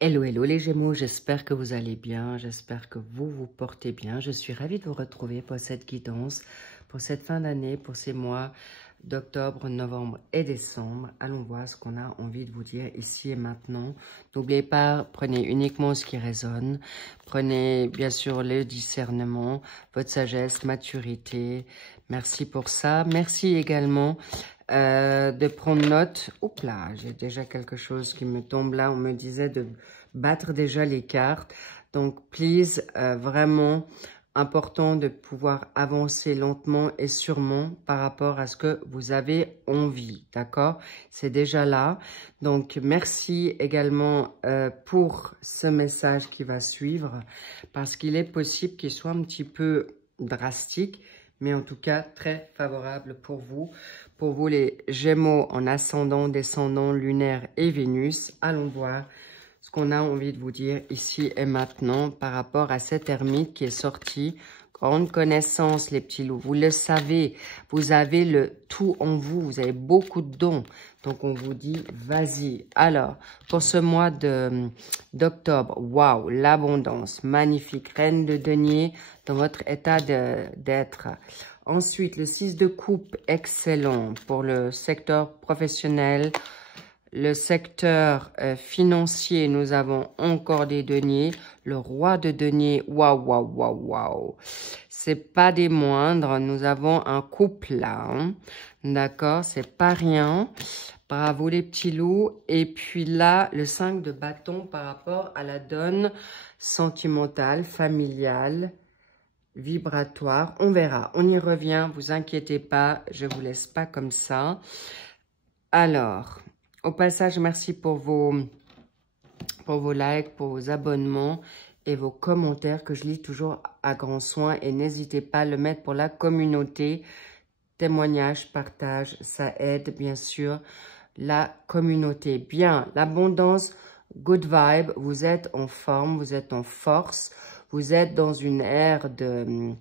Hello, hello les Gémeaux, j'espère que vous allez bien, j'espère que vous vous portez bien. Je suis ravie de vous retrouver pour cette guidance, pour cette fin d'année, pour ces mois d'octobre, novembre et décembre. Allons voir ce qu'on a envie de vous dire ici et maintenant. N'oubliez pas, prenez uniquement ce qui résonne. Prenez bien sûr le discernement, votre sagesse, maturité. Merci pour ça. Merci également de prendre note. Oups là, j'ai déjà quelque chose qui me tombe là. On me disait de battre déjà les cartes. Donc, please, vraiment important de pouvoir avancer lentement et sûrement par rapport à ce que vous avez envie, d'accord? C'est déjà là. Donc, merci également pour ce message qui va suivre parce qu'il est possible qu'il soit un petit peu drastique, mais en tout cas très favorable pour vous les Gémeaux en ascendant, descendant, lunaire et Vénus. Allons voir ce qu'on a envie de vous dire ici et maintenant par rapport à cet ermite qui est sorti. Grande connaissance, les petits loups. Vous le savez, vous avez le tout en vous. Vous avez beaucoup de dons. Donc, on vous dit, vas-y. Alors, pour ce mois d'octobre, waouh, l'abondance, magnifique. Reine de denier dans votre état d'être. Ensuite, le 6 de coupe, excellent pour le secteur professionnel. Le secteur financier, nous avons encore des deniers. Le roi de deniers, waouh, waouh, waouh, waouh. C'est pas des moindres. Nous avons un couple là. Hein. D'accord, c'est pas rien. Bravo les petits loups. Et puis là, le 5 de bâton par rapport à la donne sentimentale, familiale, vibratoire. On verra. On y revient. Vous inquiétez pas. Je vous laisse pas comme ça. Alors... Au passage, merci pour vos likes, pour vos abonnements et vos commentaires que je lis toujours à grand soin. Et n'hésitez pas à le mettre pour la communauté. Témoignage, partage, ça aide bien sûr la communauté. Bien, l'abondance, good vibe, vous êtes en forme, vous êtes en force. Vous êtes dans une ère de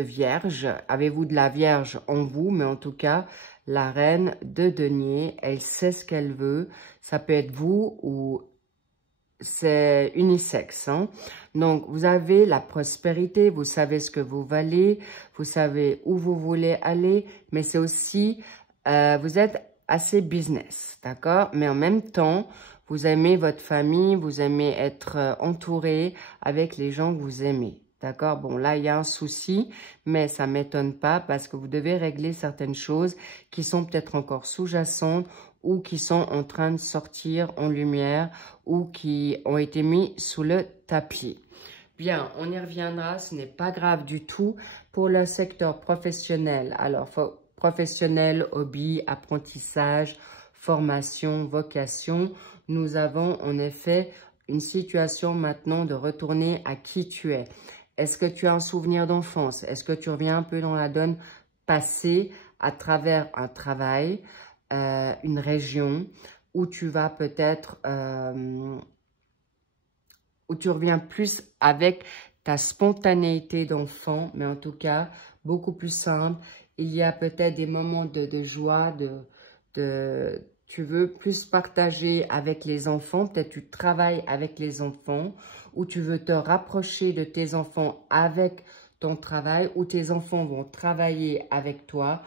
vierge. Avez-vous de la vierge en vous? Mais en tout cas, la reine de denier, elle sait ce qu'elle veut. Ça peut être vous ou c'est unisexe. Hein? Donc, vous avez la prospérité, vous savez ce que vous valez, vous savez où vous voulez aller, mais c'est aussi, vous êtes assez business, d'accord? Mais en même temps, vous aimez votre famille, vous aimez être entouré avec les gens que vous aimez. D'accord? Bon, là, il y a un souci, mais ça ne m'étonne pas parce que vous devez régler certaines choses qui sont peut-être encore sous-jacentes ou qui sont en train de sortir en lumière ou qui ont été mis sous le tapis. Bien, on y reviendra, ce n'est pas grave du tout pour le secteur professionnel. Alors, professionnel, hobby, apprentissage, formation, vocation, nous avons en effet une situation maintenant de retourner à qui tu es. Est-ce que tu as un souvenir d'enfance? Est-ce que tu reviens un peu dans la donne passée à travers un travail, une région où tu vas peut-être, où tu reviens plus avec ta spontanéité d'enfant, mais en tout cas, beaucoup plus simple. Il y a peut-être des moments de joie, tu veux plus partager avec les enfants, peut-être tu travailles avec les enfants, ou tu veux te rapprocher de tes enfants avec ton travail, ou tes enfants vont travailler avec toi,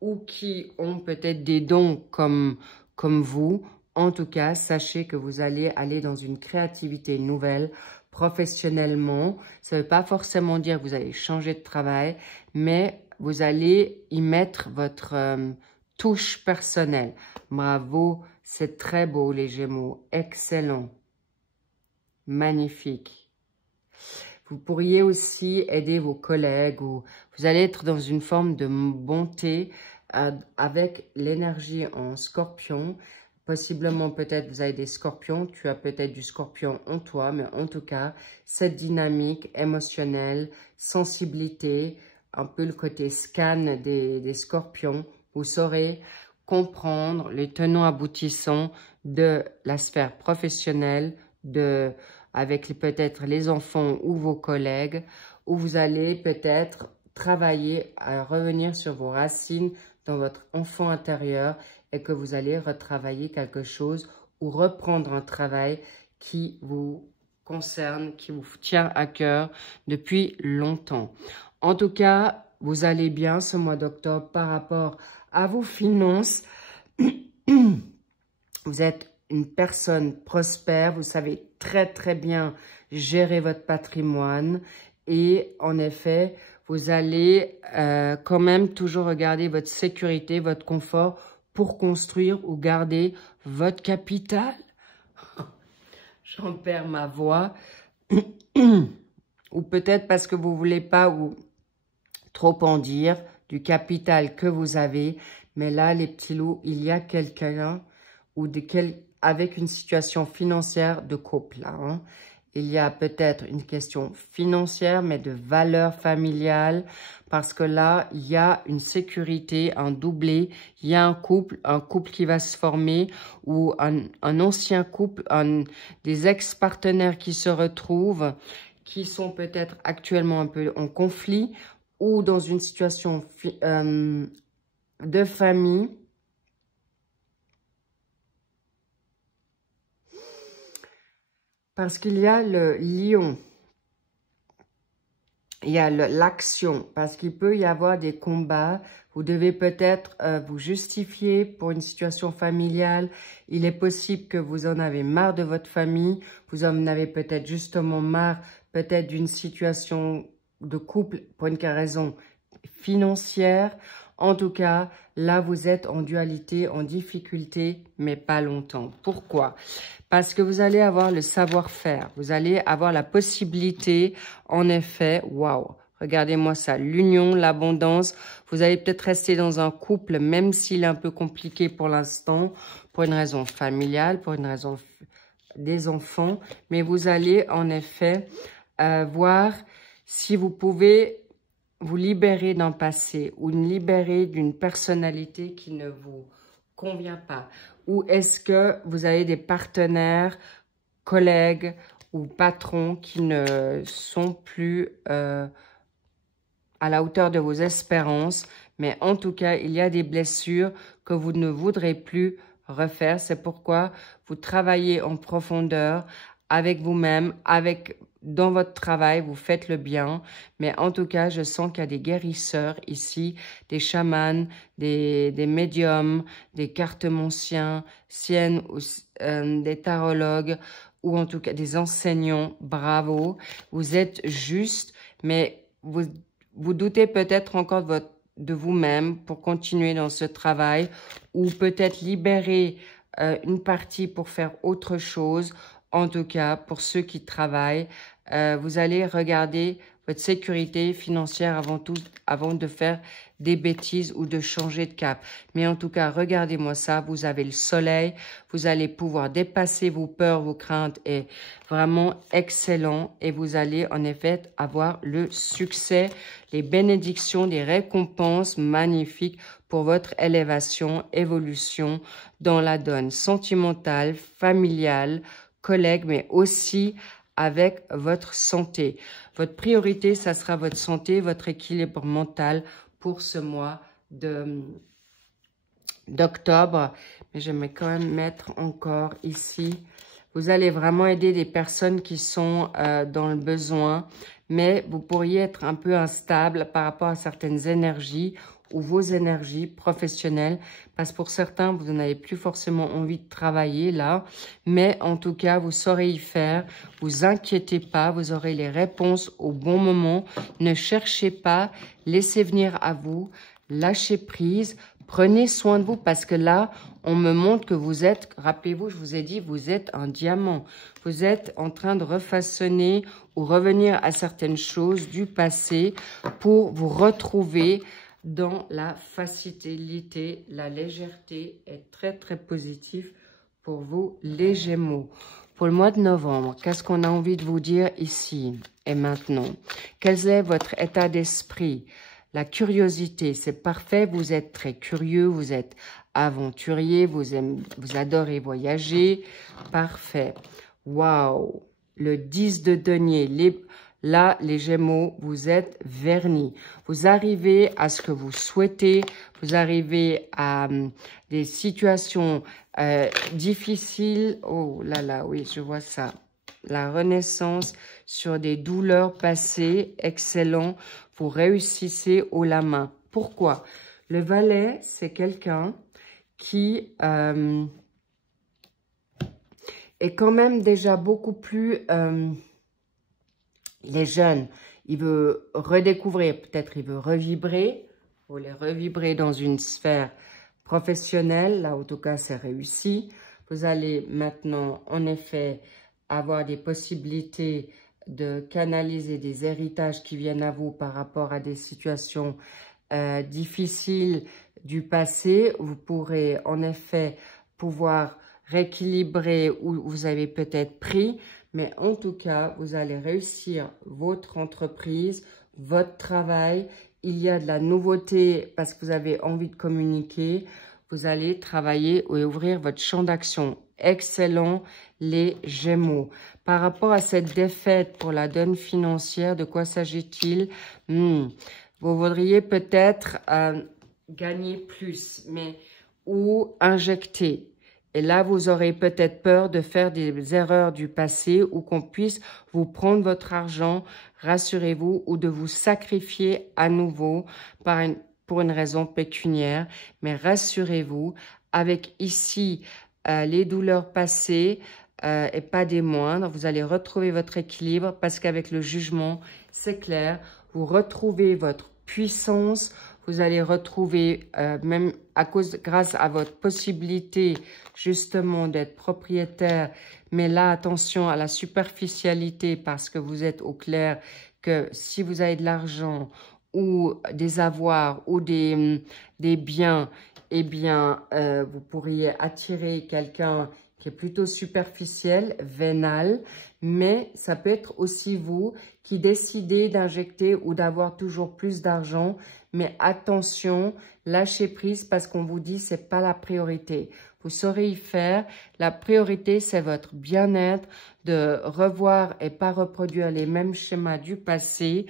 ou qui ont peut-être des dons comme vous. En tout cas, sachez que vous allez aller dans une créativité nouvelle professionnellement. Ça ne veut pas forcément dire que vous allez changer de travail, mais vous allez y mettre votre touche personnelle. Bravo, c'est très beau les Gémeaux, excellent, magnifique. Vous pourriez aussi aider vos collègues ou vous allez être dans une forme de bonté avec l'énergie en scorpion. Possiblement, peut-être, vous avez des scorpions, tu as peut-être du scorpion en toi, mais en tout cas, cette dynamique émotionnelle, sensibilité, un peu le côté scan des scorpions, vous saurez comprendre les tenants aboutissants de la sphère professionnelle, avec peut-être les enfants ou vos collègues, où vous allez peut-être travailler à revenir sur vos racines dans votre enfant intérieur et que vous allez retravailler quelque chose ou reprendre un travail qui vous concerne, qui vous tient à cœur depuis longtemps. En tout cas, vous allez bien ce mois d'octobre par rapport à vos finances. Vous êtes une personne prospère, vous savez très bien gérer votre patrimoine et en effet, vous allez quand même toujours regarder votre sécurité, votre confort pour construire ou garder votre capital. J'en perds ma voix. Ou peut-être parce que vous ne voulez pas ou trop en dire du capital que vous avez. Mais là, les petits loups, il y a quelqu'un ou avec une situation financière de couple. Là, hein. Il y a peut-être une question financière, mais de valeur familiale, parce que là, il y a une sécurité, un doublé, il y a un couple qui va se former, ou un ancien couple, des ex-partenaires qui se retrouvent, qui sont peut-être actuellement un peu en conflit, ou dans une situation de famille. Parce qu'il y a le lion, il y a l'action, parce qu'il peut y avoir des combats. Vous devez peut-être vous justifier pour une situation familiale. Il est possible que vous en avez marre de votre famille. Vous en avez peut-être justement marre, peut-être d'une situation de couple pour une raison financière. En tout cas, là, vous êtes en dualité, en difficulté, mais pas longtemps. Pourquoi ? Parce que vous allez avoir le savoir-faire. Vous allez avoir la possibilité, en effet, waouh, regardez-moi ça, l'union, l'abondance. Vous allez peut-être rester dans un couple, même s'il est un peu compliqué pour l'instant, pour une raison familiale, pour une raison des enfants. Mais vous allez, en effet, voir si vous pouvez vous libérer d'un passé ou libérer d'une personnalité qui ne vous convient pas. Ou est-ce que vous avez des partenaires, collègues ou patrons qui ne sont plus à la hauteur de vos espérances. Mais en tout cas, il y a des blessures que vous ne voudrez plus refaire. C'est pourquoi vous travaillez en profondeur avec vous-même, dans votre travail, vous faites le bien. Mais en tout cas, je sens qu'il y a des guérisseurs ici, des chamans, des médiums, des cartomanciens, des tarologues, ou en tout cas des enseignants. Bravo, vous êtes juste, mais vous doutez peut-être encore de vous-même pour continuer dans ce travail, ou peut-être libérer une partie pour faire autre chose. En tout cas, pour ceux qui travaillent, vous allez regarder votre sécurité financière avant tout, avant de faire des bêtises ou de changer de cap. Mais en tout cas, regardez-moi ça, vous avez le soleil, vous allez pouvoir dépasser vos peurs, vos craintes, et vraiment excellent. Et vous allez en effet avoir le succès, les bénédictions, des récompenses magnifiques pour votre élévation, évolution dans la donne sentimentale, familiale, collègues, mais aussi avec votre santé. Votre priorité, ça sera votre santé, votre équilibre mental pour ce mois d'octobre. Mais j'aimerais quand même mettre encore ici. Vous allez vraiment aider des personnes qui sont dans le besoin, mais vous pourriez être un peu instable par rapport à certaines énergies ou vos énergies professionnelles, parce que pour certains, vous n'avez plus forcément envie de travailler là, mais en tout cas, vous saurez y faire, vous inquiétez pas, vous aurez les réponses au bon moment, ne cherchez pas, laissez venir à vous, lâchez prise, prenez soin de vous, parce que là, on me montre que vous êtes, rappelez-vous, je vous ai dit, vous êtes un diamant, vous êtes en train de refaçonner ou revenir à certaines choses du passé pour vous retrouver dans la facilité, la légèreté est très positif pour vous, les Gémeaux. Pour le mois de novembre, qu'est-ce qu'on a envie de vous dire ici et maintenant? Quel est votre état d'esprit? La curiosité, c'est parfait, vous êtes très curieux, vous êtes aventurier, vous adorez voyager, parfait. Waouh! Le 10 de denier, Là, les Gémeaux, vous êtes vernis. Vous arrivez à ce que vous souhaitez. Vous arrivez à des situations difficiles. Oh là là, oui, je vois ça. La renaissance sur des douleurs passées. Excellent. Vous réussissez haut la main. Pourquoi? Le valet, c'est quelqu'un qui est quand même déjà beaucoup plus... il est jeune, il veut redécouvrir, peut-être il veut revibrer. Vous voulez revibrer dans une sphère professionnelle. Là, en tout cas, c'est réussi. Vous allez maintenant, en effet, avoir des possibilités de canaliser des héritages qui viennent à vous par rapport à des situations difficiles du passé. Vous pourrez, en effet, pouvoir rééquilibrer où vous avez peut-être pris. Mais en tout cas, vous allez réussir votre entreprise, votre travail. Il y a de la nouveauté parce que vous avez envie de communiquer. Vous allez travailler et ouvrir votre champ d'action. Excellent, les Gémeaux. Par rapport à cette défaite pour la donne financière, de quoi s'agit-il? Vous voudriez peut-être gagner plus, mais ou injecter. Et là, vous aurez peut-être peur de faire des erreurs du passé ou qu'on puisse vous prendre votre argent, rassurez-vous, ou de vous sacrifier à nouveau pour une raison pécuniaire. Mais rassurez-vous, avec ici les douleurs passées et pas des moindres, vous allez retrouver votre équilibre parce qu'avec le jugement, c'est clair, vous retrouvez votre puissance. Vous allez retrouver, même grâce à votre possibilité justement d'être propriétaire, mais là, attention à la superficialité parce que vous êtes au clair que si vous avez de l'argent ou des avoirs ou des biens, eh bien, vous pourriez attirer quelqu'un qui est plutôt superficiel, vénal, mais ça peut être aussi vous qui décidez d'injecter ou d'avoir toujours plus d'argent. Mais attention, lâchez prise parce qu'on vous dit c'est pas la priorité. Vous saurez y faire. La priorité, c'est votre bien-être, de revoir et pas reproduire les mêmes schémas du passé.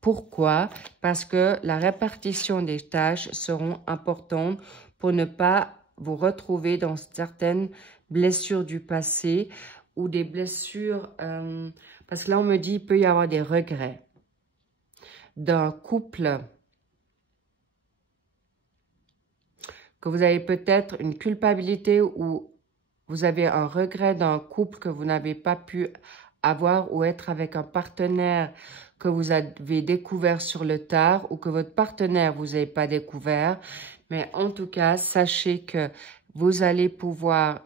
Pourquoi? Parce que la répartition des tâches seront importantes pour ne pas vous retrouver dans certaines blessures du passé ou des blessures... parce que là, on me dit il peut y avoir des regrets d'un couple, que vous avez peut-être une culpabilité ou vous avez un regret d'un couple que vous n'avez pas pu avoir ou être avec un partenaire que vous avez découvert sur le tard ou que votre partenaire vous n'avez pas découvert. Mais en tout cas, sachez que vous allez pouvoir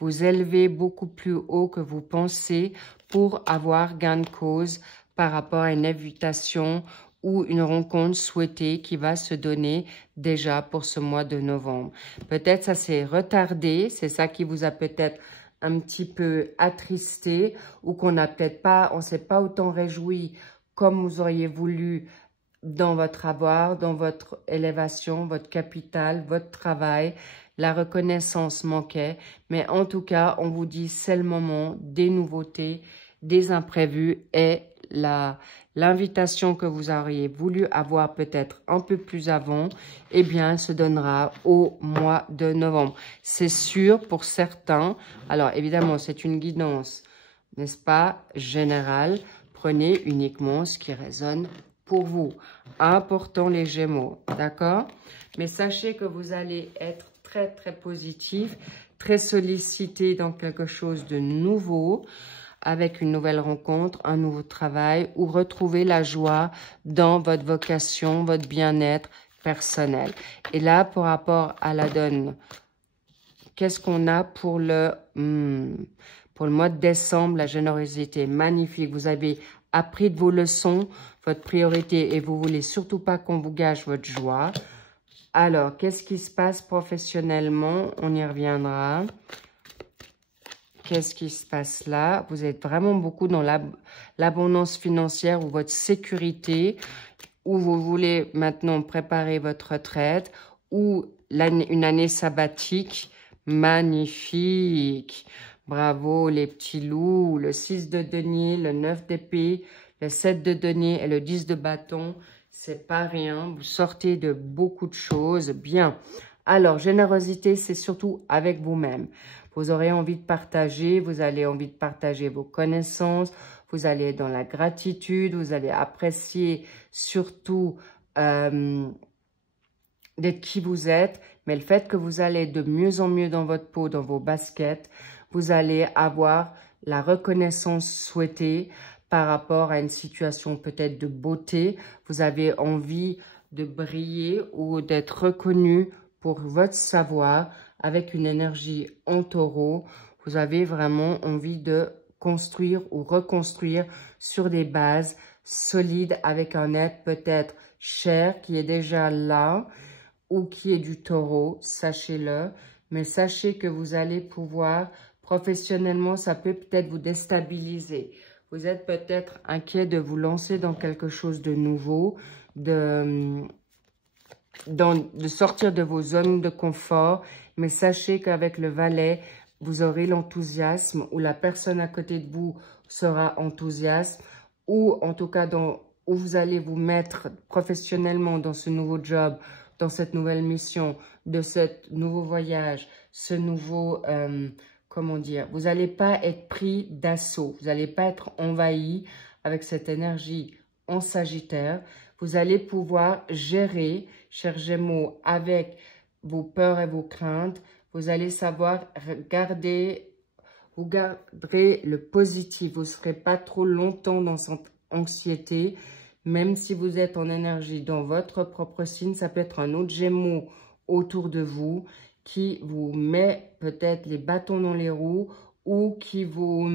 vous élever beaucoup plus haut que vous pensez pour avoir gain de cause par rapport à une invitation ou une rencontre souhaitée qui va se donner déjà pour ce mois de novembre. Peut-être ça s'est retardé, c'est ça qui vous a peut-être un petit peu attristé ou qu'on n'a peut-être pas, on s'est pas autant réjoui comme vous auriez voulu dans votre avoir, dans votre élévation, votre capital, votre travail. La reconnaissance manquait, mais en tout cas, on vous dit c'est le moment des nouveautés, des imprévus et l'invitation que vous auriez voulu avoir peut-être un peu plus avant, eh bien, se donnera au mois de novembre. C'est sûr pour certains. Alors, évidemment, c'est une guidance, n'est-ce pas, générale. Prenez uniquement ce qui résonne pour vous. Important les Gémeaux, d'accord? Mais sachez que vous allez être très, très positif, très sollicité dans quelque chose de nouveau, avec une nouvelle rencontre, un nouveau travail, ou retrouver la joie dans votre vocation, votre bien-être personnel. Et là, par rapport à la donne, qu'est-ce qu'on a pour le mois de décembre? La générosité, magnifique. Vous avez appris de vos leçons, votre priorité, et vous voulez surtout pas qu'on vous gâche votre joie. Alors, qu'est-ce qui se passe professionnellement? On y reviendra. Qu'est-ce qui se passe là? Vous êtes vraiment beaucoup dans l'abondance financière ou votre sécurité, ou vous voulez maintenant préparer votre retraite, ou une année sabbatique. Magnifique. Bravo les petits loups. Le 6 de denier, le 9 d'épée, le 7 de denier et le 10 de bâton. C'est pas rien. Vous sortez de beaucoup de choses. Bien. Alors, générosité, c'est surtout avec vous-même. Vous aurez envie de partager. Vous allez envie de partager vos connaissances. Vous allez être dans la gratitude. Vous allez apprécier surtout d'être qui vous êtes. Mais le fait que vous allez de mieux en mieux dans votre peau, dans vos baskets, vous allez avoir la reconnaissance souhaitée par rapport à une situation peut-être de beauté. Vous avez envie de briller ou d'être reconnu pour votre savoir avec une énergie en taureau. Vous avez vraiment envie de construire ou reconstruire sur des bases solides avec un être peut-être cher qui est déjà là ou qui est du taureau, sachez-le. Mais sachez que vous allez pouvoir, professionnellement, ça peut peut-être vous déstabiliser. Vous êtes peut-être inquiet de vous lancer dans quelque chose de nouveau, de sortir de vos zones de confort. Mais sachez qu'avec le valet, vous aurez l'enthousiasme ou la personne à côté de vous sera enthousiaste ou en tout cas où vous allez vous mettre professionnellement dans ce nouveau job, dans cette nouvelle mission, de ce nouveau voyage, ce nouveau, comment dire, vous n'allez pas être pris d'assaut, vous n'allez pas être envahi avec cette énergie en Sagittaire. Vous allez pouvoir gérer, chers Gémeaux, avec vos peurs et vos craintes. Vous allez savoir garder, vous garderez le positif. Vous ne serez pas trop longtemps dans cette anxiété. Même si vous êtes en énergie dans votre propre signe, ça peut être un autre Gémeaux autour de vous qui vous met peut-être les bâtons dans les roues ou qui vous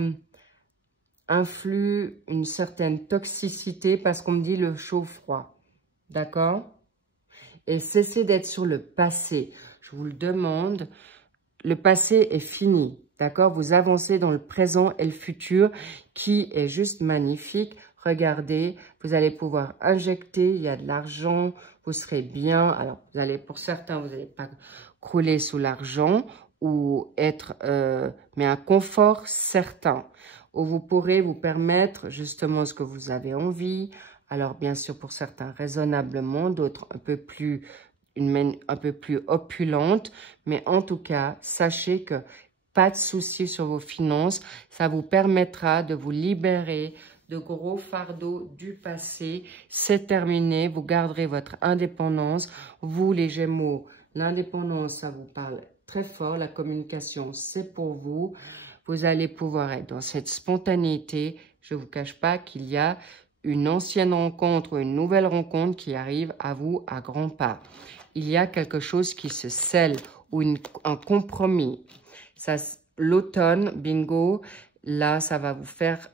influe une certaine toxicité parce qu'on me dit le chaud-froid. D'accord? Et cessez d'être sur le passé. Je vous le demande. Le passé est fini. D'accord? Vous avancez dans le présent et le futur qui est juste magnifique. Regardez, vous allez pouvoir injecter, il y a de l'argent, vous serez bien. Alors, vous allez, pour certains, vous n'allez pas crouler sous l'argent ou être, mais un confort certain, où vous pourrez vous permettre justement ce que vous avez envie. Alors, bien sûr, pour certains, raisonnablement, d'autres un peu plus, un peu plus opulente. Mais en tout cas, sachez que pas de soucis sur vos finances. Ça vous permettra de vous libérer de gros fardeaux du passé. C'est terminé. Vous garderez votre indépendance. Vous, les Gémeaux, l'indépendance, ça vous parle très fort. La communication, c'est pour vous. Vous allez pouvoir être dans cette spontanéité. Je ne vous cache pas qu'il y a une ancienne rencontre ou une nouvelle rencontre qui arrive à vous à grands pas. Il y a quelque chose qui se scelle ou un compromis. L'automne, bingo, là, ça va vous faire...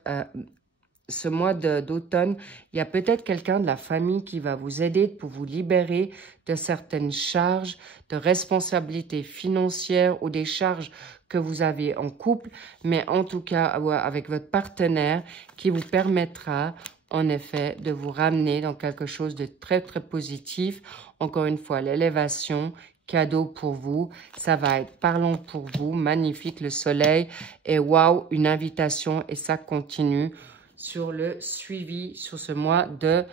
ce mois d'automne, il y a peut-être quelqu'un de la famille qui va vous aider pour vous libérer de certaines charges, de responsabilités financières ou des charges que vous avez en couple, mais en tout cas avec votre partenaire qui vous permettra en effet de vous ramener dans quelque chose de très très positif. Encore une fois, l'élévation, cadeau pour vous, ça va être parlant pour vous, magnifique le soleil et waouh, une invitation et ça continue sur le suivi sur ce mois de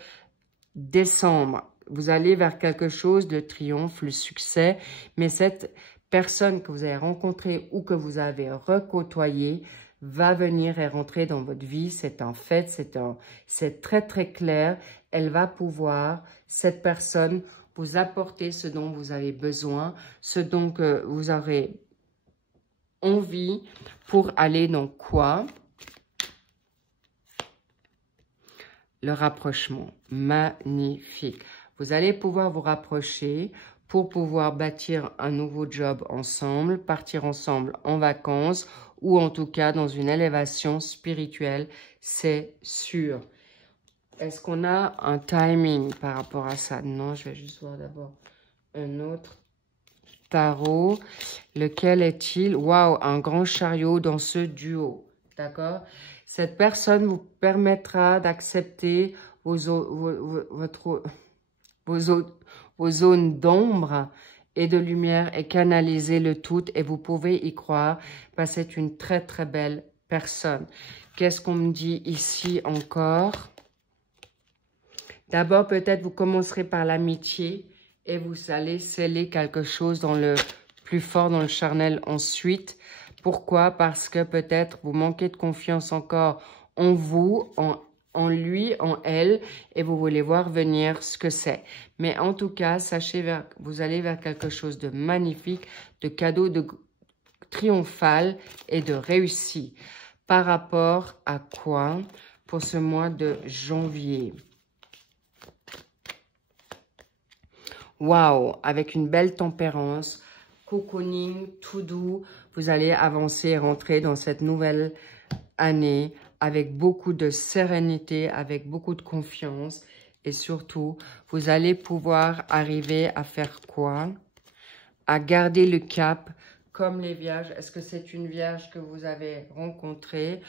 décembre. Vous allez vers quelque chose de triomphe, le succès, mais cette personne que vous avez rencontrée ou que vous avez recôtoyée va venir et rentrer dans votre vie. C'est un fait, c'est très très clair. Elle va pouvoir, cette personne, vous apporter ce dont vous avez besoin, ce dont vous aurez envie pour aller dans quoi? Le rapprochement, magnifique. Vous allez pouvoir vous rapprocher pour pouvoir bâtir un nouveau job ensemble, partir ensemble en vacances ou en tout cas dans une élévation spirituelle, c'est sûr. Est-ce qu'on a un timing par rapport à ça? Non, je vais juste voir d'abord un autre tarot. Lequel est-il? Waouh, un grand chariot dans ce duo, d'accord? Cette personne vous permettra d'accepter vos zones d'ombre et de lumière et canaliser le tout et vous pouvez y croire parce que c'est une très très belle personne. Qu'est-ce qu'on me dit ici encore? D'abord, peut-être vous commencerez par l'amitié et vous allez sceller quelque chose dans le plus fort, dans le charnel ensuite. Pourquoi? Parce que peut-être vous manquez de confiance encore en vous, en lui, en elle, et vous voulez voir venir ce que c'est. Mais en tout cas, sachez, vous allez vers quelque chose de magnifique, de cadeau, de triomphal et de réussi. Par rapport à quoi pour ce mois de janvier? Waouh, avec une belle tempérance, cocooning, tout doux, vous allez avancer et rentrer dans cette nouvelle année avec beaucoup de sérénité, avec beaucoup de confiance et surtout, vous allez pouvoir arriver à faire quoi? À garder le cap comme les vierges. Est-ce que c'est une vierge que vous avez rencontrée?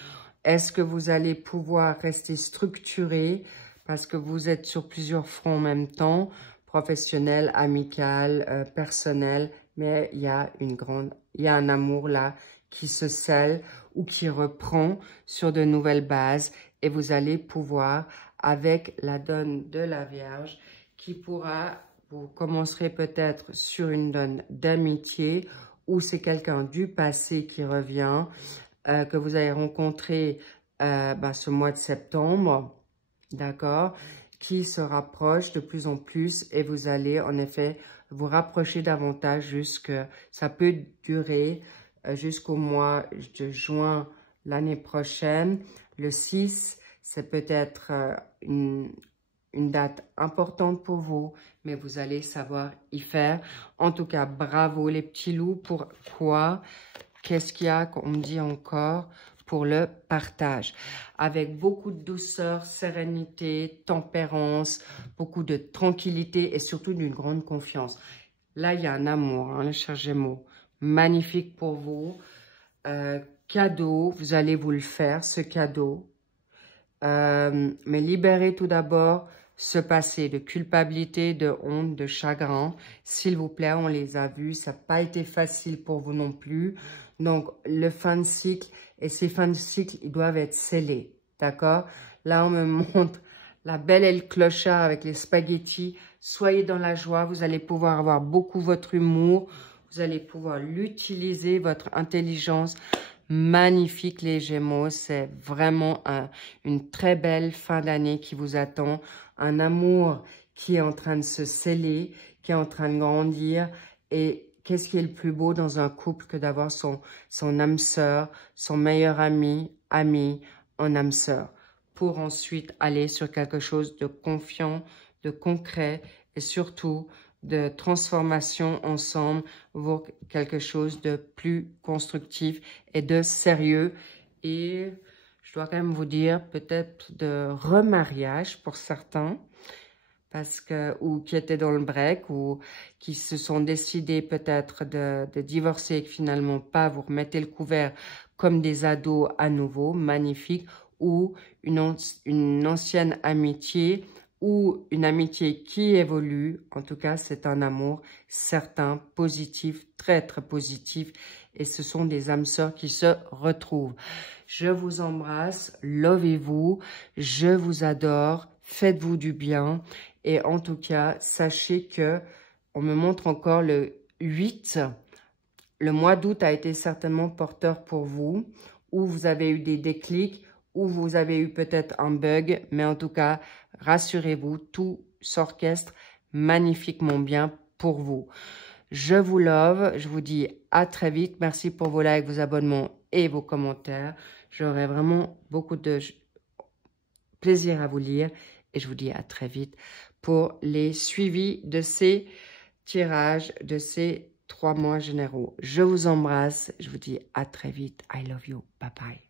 Est-ce que vous allez pouvoir rester structuré parce que vous êtes sur plusieurs fronts en même temps, professionnel, amical, personnel, mais il y a un amour là qui se scelle ou qui reprend sur de nouvelles bases et vous allez pouvoir, avec la donne de la Vierge, qui pourra, vous commencerez peut-être sur une donne d'amitié ou c'est quelqu'un du passé qui revient, que vous avez rencontré ce mois de septembre, d'accord, qui se rapproche de plus en plus et vous allez en effet vous rapprocher davantage ça peut durer jusqu'au mois de juin l'année prochaine. Le 6, c'est peut-être une date importante pour vous, mais vous allez savoir y faire. En tout cas, bravo les petits loups. Pourquoi? Qu'est-ce qu'il y a qu'on me dit encore? Pour le partage. Avec beaucoup de douceur, sérénité, tempérance, beaucoup de tranquillité et surtout d'une grande confiance. Là, il y a un amour, hein, le cher Gémeaux. Magnifique pour vous. Cadeau, vous allez vous le faire, ce cadeau. Mais libérez tout d'abord ce passé de culpabilité, de honte, de chagrin. S'il vous plaît, on les a vus. Ça n'a pas été facile pour vous non plus. Donc, le fin de cycle et ces fins de cycle, ils doivent être scellés. D'accord? Là, on me montre la belle et le clochard avec les spaghettis. Soyez dans la joie. Vous allez pouvoir avoir beaucoup votre humour. Vous allez pouvoir l'utiliser, votre intelligence. Magnifique les Gémeaux, c'est vraiment une très belle fin d'année qui vous attend. Un amour qui est en train de se sceller, qui est en train de grandir. Et qu'est-ce qui est le plus beau dans un couple que d'avoir son âme sœur, son meilleur ami en âme sœur, pour ensuite aller sur quelque chose de confiant, de concret et surtout de transformation ensemble pour quelque chose de plus constructif et de sérieux. Et je dois quand même vous dire peut-être de remariage pour certains, parce que ou qui étaient dans le break ou qui se sont décidés peut-être de divorcer et que finalement pas, vous remettez le couvert comme des ados à nouveau, magnifique, ou une ancienne amitié ou une amitié qui évolue. En tout cas, c'est un amour certain, positif, très très positif, et ce sont des âmes sœurs qui se retrouvent. Je vous embrasse, lovez-vous, je vous adore, faites-vous du bien, et en tout cas, sachez que on me montre encore le 8. Le mois d'août a été certainement porteur pour vous, où vous avez eu des déclics, où vous avez eu peut-être un bug, mais en tout cas, rassurez-vous, tout s'orchestre magnifiquement bien pour vous. Je vous love, je vous dis à très vite. Merci pour vos likes, vos abonnements et vos commentaires. J'aurai vraiment beaucoup de plaisir à vous lire et je vous dis à très vite pour les suivis de ces tirages, de ces 3 mois généraux. Je vous embrasse, je vous dis à très vite. I love you. Bye bye.